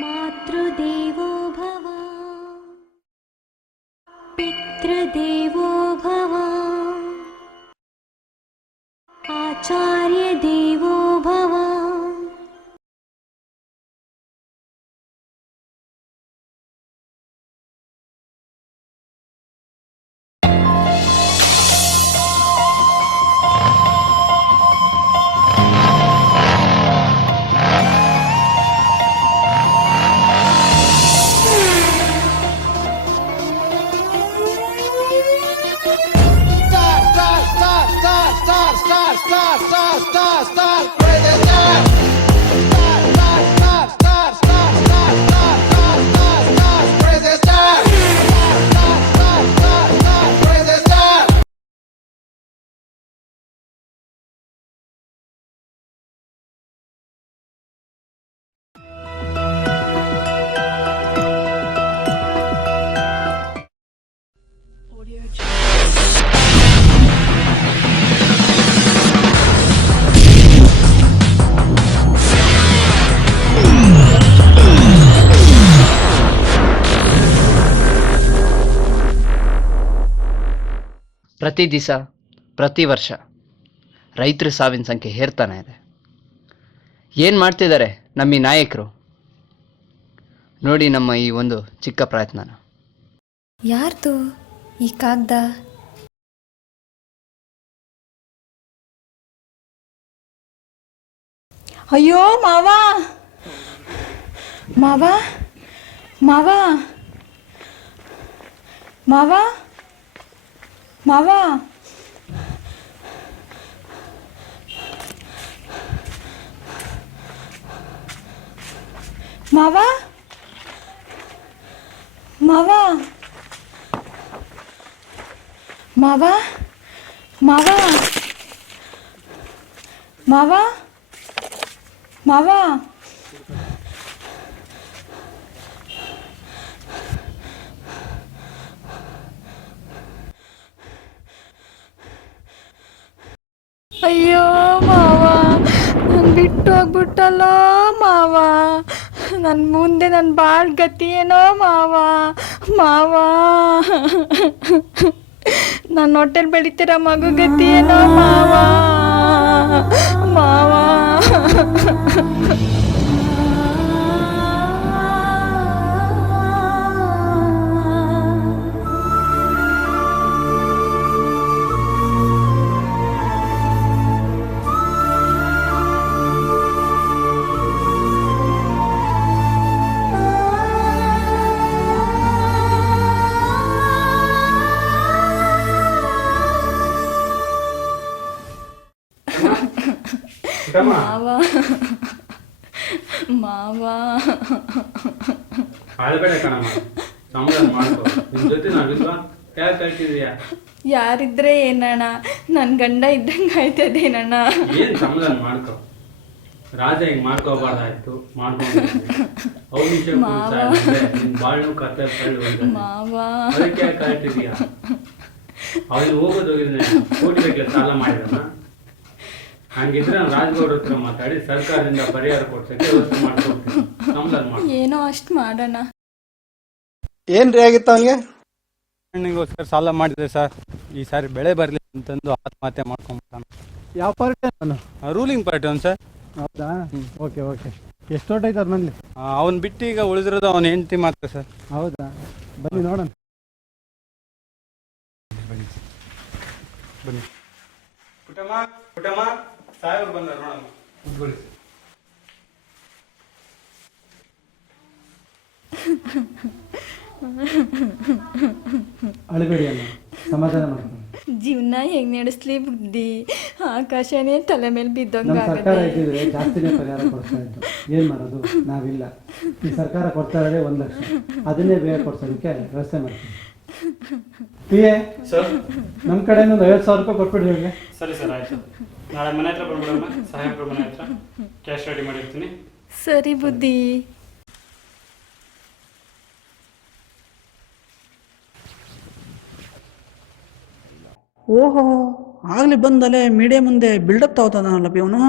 मातृदेवो भव पितृदेवो भव आचार्यदेवो भव। ಪ್ರತಿ ದಿವಸ ಪ್ರತಿ ವರ್ಷ ರೈತರ ಸಾವಿನ ಸಂಖ್ಯೆ ಹೇರ್ತಾನೆ ಇದೆ. ಏನು ಮಾಡ್ತಿದ್ದಾರೆ ನಮ್ಮ ಈ ನಾಯಕರು? ನೋಡಿ ನಮ್ಮ ಈ ಒಂದು ಚಿಕ್ಕ ಪ್ರಯತ್ನನ. ಯಾರ್ದು ಈ ಕಾಗ್ದ? ಅಯ್ಯೋ ಮಾವ ಮಾವ ಮಾವ ಮಾವ ಮಾವ ಮಾವ ಮಾವ ಮಾವ ಮಾವ ಮಾವ ಮಾವ ಅಯ್ಯೋ ಮಾವ ನಾನು ಬಿಟ್ಟು ಹೋಗ್ಬಿಟ್ಟಲ್ಲ ಮಾವ. ನನ್ನ ಮುಂದೆ ನನ್ನ ಬಾಳ್ ಗತಿ ಏನೋ ಮಾವ. ಮಾವ ನನ್ನ ಹೊಟ್ಟೆಲ್ ಬೆಳಿತೀರ ಮಗು ಗತಿ ಏನೋ ಮಾವ. ಮಾವ ಮಾವ ಮಾವ ಅಳಬೇಡ ಕಣಮ್ಮ, ಸಮಾಧಾನ ಮಾಡ್ಕೋ. ನಿನ್ ಜೊತೆ ನಾವಿಲ್ವಾ? ಯಾಕೆ ಕಳ್ತಿದೀಯಾ? ಯಾರಿದ್ರೆ ಏನಣ್ಣ, ನನ್ನ ಗಂಡ ಇದ್ದಂಗೆ ಆಯ್ತದೇನಣ್ಣ. ಏನ್ ಸಮಾಧಾನ ಮಾಡ್ಕೋ. ರಾಜ ಹಿಂಗ್ ಮಾಡ್ಕೋಬಾರ್ದಾಯ್ತು, ಮಾಡ್ಕೊಂಡು ನಿನ್ ಬಾಳ್ನು ಕರ್ತವ್ಯ ಮಾವ. ಅದಕ್ಕೆ ಯಾಕೆ ಕಾಯ್ತಿದೀಯಾ? ಅವನು ಹೋಗೋದೋಗಿದ್ರೆ ಕೋಟಿ ಬೇಕಲೆ ಸಾಲ ಮಾಡಿದಮ್ಮ. ಹಂಗಿದ್ರೆ ನಾನು ರಾಜಗೌಡ್ರ ಹತ್ರ ಮಾತಾಡಿ ಸರ್ಕಾರದಿಂದ ಪರಿಹಾರ ಕೊಡ್ಸಕ್ಕೆ ವ್ಯವಸ್ಥೆ ಮಾಡ್ಕೊಡ್ತೀನಿ. ಸಮಾಧಾನ ಮಾಡಿ. ಏನೋ ಅಷ್ಟು ಮಾಡೋಣ. ಏನ್ರಿ ಆಗಿತ್ತು ಅವನಿಗೆ? ಹಣ್ಣಿಗೋಸ್ಕರ ಸಾಲ ಮಾಡಿದೆ ಸರ್. ಈ ಸಾರಿ ಬೆಳೆ ಬರಲಿ ಅಂತಂದು ಆತ್ಮಹತ್ಯೆ ಮಾಡ್ಕೊಂಡ್ಬಿಟ್ಟಾನ. ಯಾವ ಪಾರ್ಟಿ ಅವನು? ರೂಲಿಂಗ್ ಪಾರ್ಟಿ ಅವನು ಸರ್. ಹೌದಾ? Okay okay. ಎಷ್ಟು ತೋಟ ಐತೆ ಅವ್ರ ಮನೇಲಿ? ಅವನು ಬಿಟ್ಟು ಈಗ ಉಳಿದಿರೋದು ಅವನ ಹೆಂಡತಿ ಮಾತ್ರ ಸರ್. ಹೌದಾ? ಬನ್ನಿ ನೋಡೋಣ. ಬನ್ನಿ ಬನ್ನಿ. ಪುಟ್ಟಮ್ಮ ಪುಟ್ಟಮ್ಮ, ಸಾಹೇಬ್ರು ಬಂದಾರ ನೋಡಮ್ಮ. ಕೂತ್ಕೊಳ್ಳಿ. ಅಳಬೇಡಿ ಅಲ್ಲ, ಸಮಾಧಾನ ಮಾಡ್ಕೊಂಡು. ಜೀವನ ಹೆಂಗ್ ನಡೆಸ್ಲಿ ಬುದ್ಧಿ? ಆಕಾಶನೇ ತಲೆ ಮೇಲೆ ನಮ್ಮ ಬಿದ್ದೋಂಗ ಸರ್ಕಾರ ಇದ್ದಿದ್ರೆ ಜಾಸ್ತಿನೇ ಪರಿಹಾರ ಕೊಡ್ತಾ ಇತ್ತು. ಏನ್ ಮಾಡೋದು, ನಾವಿಲ್ಲ. ಈ ಸರ್ಕಾರ ಕೊಡ್ತಾ ಇರೋದೇ 1 ಲಕ್ಷ, ಅದನ್ನೇ ಬೇಗ ಕೊಡ್ಸೋದಕ್ಕೆ ವ್ಯವಸ್ಥೆ ಮಾಡ್ತೀವಿ. ಪಿ ಎ ಸರ್, ನಮ್ಮ ಕಡೆಯಿಂದ ಒಂದು 50,000 ರೂಪಾಯಿ ಕೊಟ್ಬಿಡಿ ಇವ್ರಿಗೆ. ಸರಿ ಸರ್, ಆಯ್ತು. ನಾಳೆ ಮನೆ ಹತ್ರ ಬಂದ್ಬಿಡಮ್ಮ, ಸಾಹೇಬ್ರ ಮನೆ ಹತ್ರ ಕ್ಯಾಶ್ ರೆಡಿ ಮಾಡಿರ್ತೀನಿ. ಸರಿ ಬುದ್ಧಿ. ಓಹೋ, ಆಗಲಿ ಬಂದಲೆ ಮೀಡಿಯಾ ಮುಂದೆ ಬಿಲ್ಡಪ್ ತಗೋತಾನಲ್ಲ ಇವನು.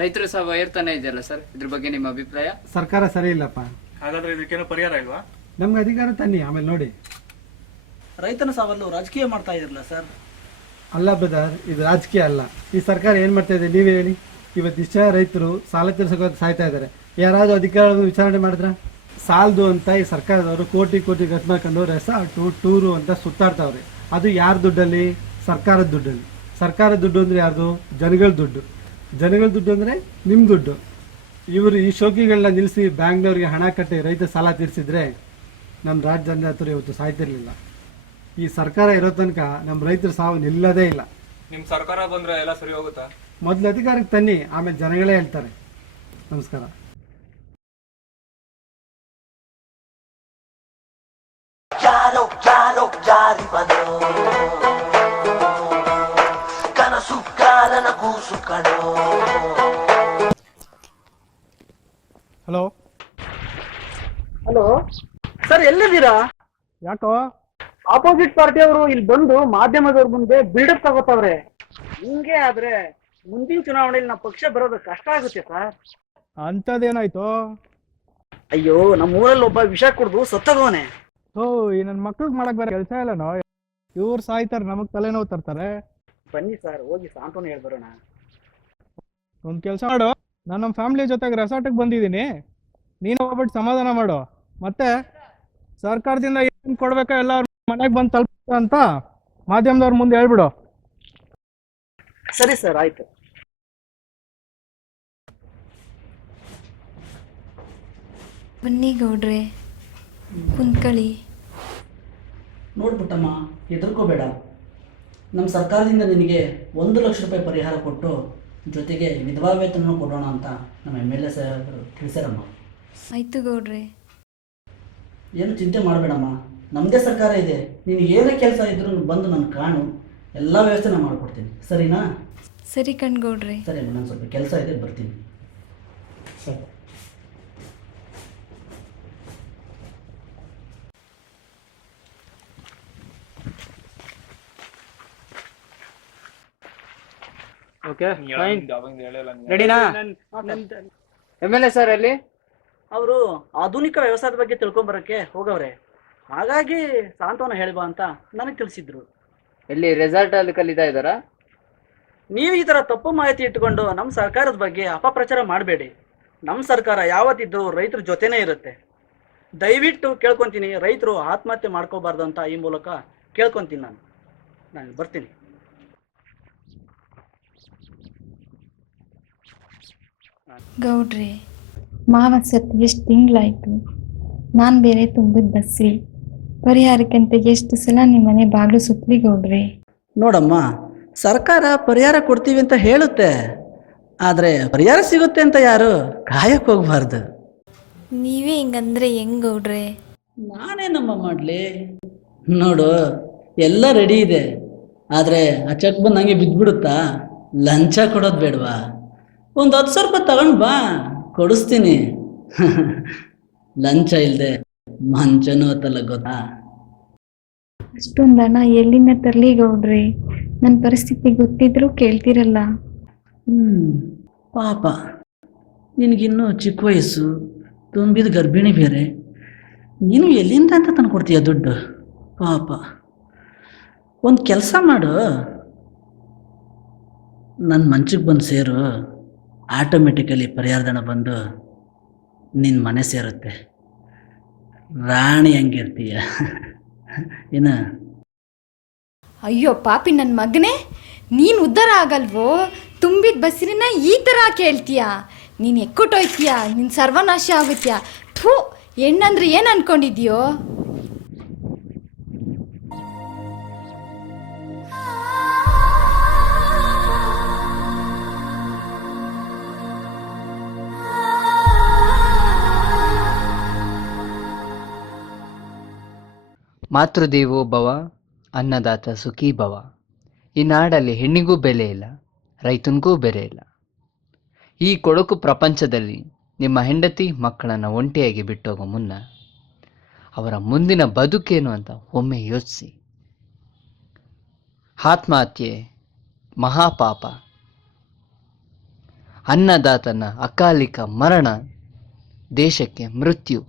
ರೈತರು ಸಾವು ಏರ್ತಾನೆ ಇದೆಯಲ್ಲ ಸರ್, ಇದ್ರ ಬಗ್ಗೆ ನಿಮ್ಮ ಅಭಿಪ್ರಾಯ? ಸರ್ಕಾರ ಸರಿ ಇಲ್ಲಪ್ಪ. ಹಾಗಾದ್ರೆ ಇದಕ್ಕೇನು ಪರಿಹಾರ ಇಲ್ವಾ? ನಮ್ಗೆ ಅಧಿಕಾರ ತನ್ನಿ, ಆಮೇಲೆ ನೋಡಿ. ರೈತನ ಸಾವಲ್ಲೂ ರಾಜಕೀಯ ಮಾಡ್ತಾ ಇದ್ರಲ್ಲ ಸರ್. ಅಲ್ಲ ಬ್ರದರ್, ಇದು ರಾಜಕೀಯ ಅಲ್ಲ. ಈ ಸರ್ಕಾರ ಏನು ಮಾಡ್ತಾ ಇದೆ ನೀವೇ ಹೇಳಿ. ಇವತ್ತು ಇಷ್ಟ ರೈತರು ಸಾಲ ತೀರ್ಸೋಕೆ ಸಾಯ್ತಾ ಇದ್ದಾರೆ. ಯಾರಾದರೂ ಅಧಿಕಾರಿಗಳು ವಿಚಾರಣೆ ಮಾಡಿದ್ರ? ಸಾಲದು ಅಂತ ಈ ಸರ್ಕಾರದವರು ಕೋಟಿ ಕೋಟಿ ಖರ್ಚು ಮಾಡ್ಕೊಂಡು ರೆಸಾರ್ಟು ಟೂರು ಅಂತ ಸುತ್ತಾಡ್ತಾವ್ರೆ. ಅದು ಯಾರ ದುಡ್ಡಲ್ಲಿ? ಸರ್ಕಾರದ ದುಡ್ಡಲ್ಲಿ. ಸರ್ಕಾರದ ದುಡ್ಡು ಅಂದರೆ ಯಾರ್ದು? ಜನಗಳ ದುಡ್ಡು. ಜನಗಳ ದುಡ್ಡು ಅಂದರೆ ನಿಮ್ಮ ದುಡ್ಡು. ಇವರು ಈ ಶೋಕಿಗಳನ್ನ ನಿಲ್ಲಿಸಿ ಬ್ಯಾಂಕ್ನವ್ರಿಗೆ ಹಣ ಕಟ್ಟಿ ರೈತ ಸಾಲ ತೀರಿಸಿದ್ರೆ ನಮ್ಮ ರಾಜ್ಯದ ಹತ್ರ ಇವತ್ತು ಸಾಯ್ತಿರ್ಲಿಲ್ಲ. ಈ ಸರ್ಕಾರ ಇರೋ ತನಕ ನಮ್ಮ ರೈತರ ಸಾವು ನಿಲ್ಲದೇ ಇಲ್ಲ. ನಿಮ್ಮ ಸರ್ಕಾರ ಬಂದ್ರೆ ಎಲ್ಲ ಸರಿ ಹೋಗುತ್ತಾ? ಮೊದಲು ಅಧಿಕಾರಕ್ಕೆ ತನ್ನಿ, ಆಮೇಲೆ ಜನಗಳೇ ಹೇಳ್ತಾರೆ. ನಮಸ್ಕಾರ. ಯಾರೋ ಯಾರೋ ಜಾರಿಬರೋ ಕನಸು ಕಾರಣ ಕೂಸು ಕಣೋ. ಹಲೋ ಹಲೋ ಸರ್, ಎಲ್ಲಿದ್ದೀರಾ? ಯಾಕೋ? ಆಪೋಸಿಟ್ ಪಾರ್ಟಿಯವರು ಇಲ್ಲಿ ಬಂದು ಮಾಧ್ಯಮದವ್ರ ಮುಂದೆ ಬಿಲ್ಡಪ್ ತಗೋತಾವ್ರೆ. ಹಿಂಗೆ ಆದ್ರೆ ಮುಂದಿನ ಚುನಾವಣೆಯಲ್ಲಿ ನಮ್ಮ ಪಕ್ಷ ಬರೋದು ಕಷ್ಟ ಆಗುತ್ತೆ ಸರ್. ಅಂಥದ್ದೇನಾಯ್ತು? ಅಯ್ಯೋ, ನಮ್ಮ ಊರಲ್ಲಿ ಒಬ್ಬ ವಿಷ ಕುಡಿದು ಸತ್ತೋಗವನೆ. ಓ, ಈ ನನ್ನ ಮಕ್ಳಿಗೆ ಮಾಡಕ್ ಬೇರೆ ಕೆಲಸ ಇಲ್ಲನೋ? ಇವ್ರು ಸಾಯ್ತಾರೆ, ನಮಗ್ ತಲೆನೋವು ತರ್ತಾರೆ. ಬನ್ನಿ ಸರ್, ಹೋಗಿ ಸಾಂತ್ವನ ಹೇಳ್ಬರೋಣ. ಒಂದು ಕೆಲಸ ಮಾಡು, ನಾನು ನಮ್ಮ ಫ್ಯಾಮಿಲಿ ಜೊತೆಗೆ ರೆಸಾರ್ಟಿಗೆ ಬಂದಿದ್ದೀನಿ, ನೀನು ಹೋಗ್ಬಿಟ್ಟು ಸಮಾಧಾನ ಮಾಡು. ಮತ್ತೆ ಸರ್ಕಾರದಿಂದ ಏನು ಕೊಡ್ಬೇಕೋ ಎಲ್ಲ ಅವ್ರ ಮನೆಗೆ ಬಂದು ತಲುಪ ಅಂತ ಮಾಧ್ಯಮದವ್ರ ಮುಂದೆ ಹೇಳ್ಬಿಡು. ಸರಿ ಸರ್, ಆಯ್ತು. ಬನ್ನಿ ಗೌಡ್ರೆ, ಕುಂತ್ಕೊಳ್ಳಿ. ನೋಡ್ಬಿಟ್ಟಮ್ಮ, ಹೆದರ್ಕೋಬೇಡ. ನಮ್ಮ ಸರ್ಕಾರದಿಂದ ನಿನಗೆ 1 ಲಕ್ಷ ರೂಪಾಯಿ ಪರಿಹಾರ ಕೊಟ್ಟು ಜೊತೆಗೆ ವಿಧವಾ ವೇತನ ಕೊಡೋಣ ಅಂತ ನಮ್ಮ MLA ಸಾಹೇಬರು ತಿಳಿಸ್ಯಾರಮ್ಮ. ಆಯ್ತು ಗೌಡ್ರೆ. ಏನು ಚಿಂತೆ ಮಾಡಬೇಡಮ್ಮ, ನಮ್ಮದೇ ಸರ್ಕಾರ ಇದೆ. ನೀನು ಏನೇ ಕೆಲಸ ಇದ್ರೂ ಬಂದು ನನ್ನ ಕಾಣು, ಎಲ್ಲ ವ್ಯವಸ್ಥೆ ನಾನು ಮಾಡಿಕೊಡ್ತೀನಿ. ಸರಿನಾ? ಸರಿ ಕಣ್ಗೌಡ್ರೆ. ಸರಿ ಅಮ್ಮ, ನಾನು ಸ್ವಲ್ಪ ಕೆಲಸ ಇದೆ, ಬರ್ತೀನಿ. ಸರಿ. ಓಕೆ, ರೆಡಿನಾ? MLA ಸರ್ ಅಲ್ಲಿ ಅವರು ಆಧುನಿಕ ವ್ಯವಸಾಯದ ಬಗ್ಗೆ ತಿಳ್ಕೊಂಬರಕ್ಕೆ ಹೋಗವ್ರೆ. ಹಾಗಾಗಿ ಸಾಂತ್ವನ ಹೇಳ್ಬಾ ಅಂತ ನನಗೆ ತಿಳಿಸಿದ್ರು. ಎಲ್ಲಿ ರೆಸಾರ್ಟ್ ಅಲ್ಲಿ ಕಲಿತಾ ಇದ್ದಾರಾ? ನೀವು ಈ ಥರ ತಪ್ಪು ಮಾಹಿತಿ ಇಟ್ಕೊಂಡು ನಮ್ಮ ಸರ್ಕಾರದ ಬಗ್ಗೆ ಅಪಪ್ರಚಾರ ಮಾಡಬೇಡಿ. ನಮ್ಮ ಸರ್ಕಾರ ಯಾವತ್ತಿದ್ರೂ ರೈತರ ಜೊತೆನೇ ಇರುತ್ತೆ. ದಯವಿಟ್ಟು ಕೇಳ್ಕೊತೀನಿ, ರೈತರು ಆತ್ಮಹತ್ಯೆ ಮಾಡ್ಕೋಬಾರ್ದು ಅಂತ ಈ ಮೂಲಕ ಕೇಳ್ಕೊತೀನಿ. ನಾನು ಬರ್ತೀನಿ. ಗೌಡ್ರೆ, ಮಾವ ಸತ್ತು ಎಷ್ಟು ತಿಂಗಳಾಯ್ತು. ನಾನು ಬೇರೆ ತುಂಬಿದ ಬಸ್ರಿ. ಪರಿಹಾರಕ್ಕಂತ ಎಷ್ಟು ಸಲ ನಿಮ್ಮ ಮನೆ ಬಾಗಿಲು ಸುತ್ತಲಿ ಗೌಡ್ರೆ. ನೋಡಮ್ಮ, ಸರ್ಕಾರ ಪರಿಹಾರ ಕೊಡ್ತೀವಿ ಅಂತ ಹೇಳುತ್ತೆ, ಆದರೆ ಪರಿಹಾರ ಸಿಗುತ್ತೆ ಅಂತ ಯಾರು ಕಾಯಕ್ಕೆ ಹೋಗ್ಬಾರ್ದು. ನೀವೇ ಹಿಂಗಂದ್ರೆ ಹೆಂಗ್ ಗೌಡ್ರೆ? ನಾನೇನಮ್ಮ ಮಾಡಲಿ? ನೋಡು, ಎಲ್ಲ ರೆಡಿ ಇದೆ, ಆದರೆ ಆ ಚೆಕ್ ಬಂದು ಹಂಗೆ ಬಿದ್ದುಬಿಡುತ್ತಾ? ಲಂಚ ಕೊಡೋದು ಬೇಡವಾ? ಒಂದು 10,000 ರೂಪಾಯಿ ತಗೊಂಡು ಬಾ, ಕೊಡಿಸ್ತೀನಿ. ಲಂಚ ಇಲ್ಲದೆ ಮಂಚನೂ ಹೊತ್ತಲ್ಲ, ಗೊತ್ತಾ? ಅಷ್ಟೊಂದು ಹಣ ಎಲ್ಲಿಂದ ತರಲಿ ಗೌಡ್ರೆ? ನನ್ನ ಪರಿಸ್ಥಿತಿ ಗೊತ್ತಿದ್ರೂ ಕೇಳ್ತಿರಲ್ಲ. ಪಾಪ, ನಿನಗಿನ್ನೂ ಚಿಕ್ಕ ವಯಸ್ಸು, ತುಂಬಿದ ಗರ್ಭಿಣಿ ಬೇರೆ, ನೀನು ಎಲ್ಲಿಂದ ಅಂತ ತಂದು ಕೊಡ್ತೀಯ ದುಡ್ಡು? ಪಾಪ, ಒಂದು ಕೆಲಸ ಮಾಡು, ನನ್ನ ಮಂಚಕ್ಕೆ ಬಂದು ಸೇರು. ಆಟೋಮೆಟಿಕಲಿ ಪರಿಹಾರಧನ ಬಂದು ನಿನ್ನ ಮನೆ ಸೇರುತ್ತೆ. ರಾಣಿ ಹಂಗಿರ್ತೀಯ ಏನು? ಅಯ್ಯೋ ಪಾಪಿ ನನ್ನ ಮಗನೇ, ನೀನು ಉದ್ಧಾರ ಆಗಲ್ವೋ? ತುಂಬಿದ ಬಸ್ರಿನ ಈ ಥರ ಕೇಳ್ತೀಯ? ನೀನು ಎಕ್ಕುಟ್ಟೋಯ್ತೀಯ, ನಿನ್ನ ಸರ್ವನಾಶ ಆಗುತ್ತೀಯ. ಥೂ, ಹೆಣ್ಣಂದ್ರೆ ಏನು ಅನ್ಕೊಂಡಿದ್ಯೋ? ಮಾತೃದೇವೋ ಭವ, ಅನ್ನದಾತ ಸುಖೀ ಭವ. ಈ ನಾಡಲ್ಲಿ ಹೆಣ್ಣಿಗೂ ಬೆಲೆ ಇಲ್ಲ, ರೈತನಿಗೂ ಬೆಲೆ ಇಲ್ಲ. ಈ ಕೊಳಕು ಪ್ರಪಂಚದಲ್ಲಿ ನಿಮ್ಮ ಹೆಂಡತಿ ಮಕ್ಕಳನ್ನು ಒಂಟಿಯಾಗಿ ಬಿಟ್ಟೋಗೋ ಮುನ್ನ ಅವರ ಮುಂದಿನ ಬದುಕೇನು ಅಂತ ಒಮ್ಮೆ ಯೋಚಿಸಿ. ಆತ್ಮಹತ್ಯೆ ಮಹಾಪಾಪ. ಅನ್ನದಾತನ ಅಕಾಲಿಕ ಮರಣ ದೇಶಕ್ಕೆ ಮೃತ್ಯು.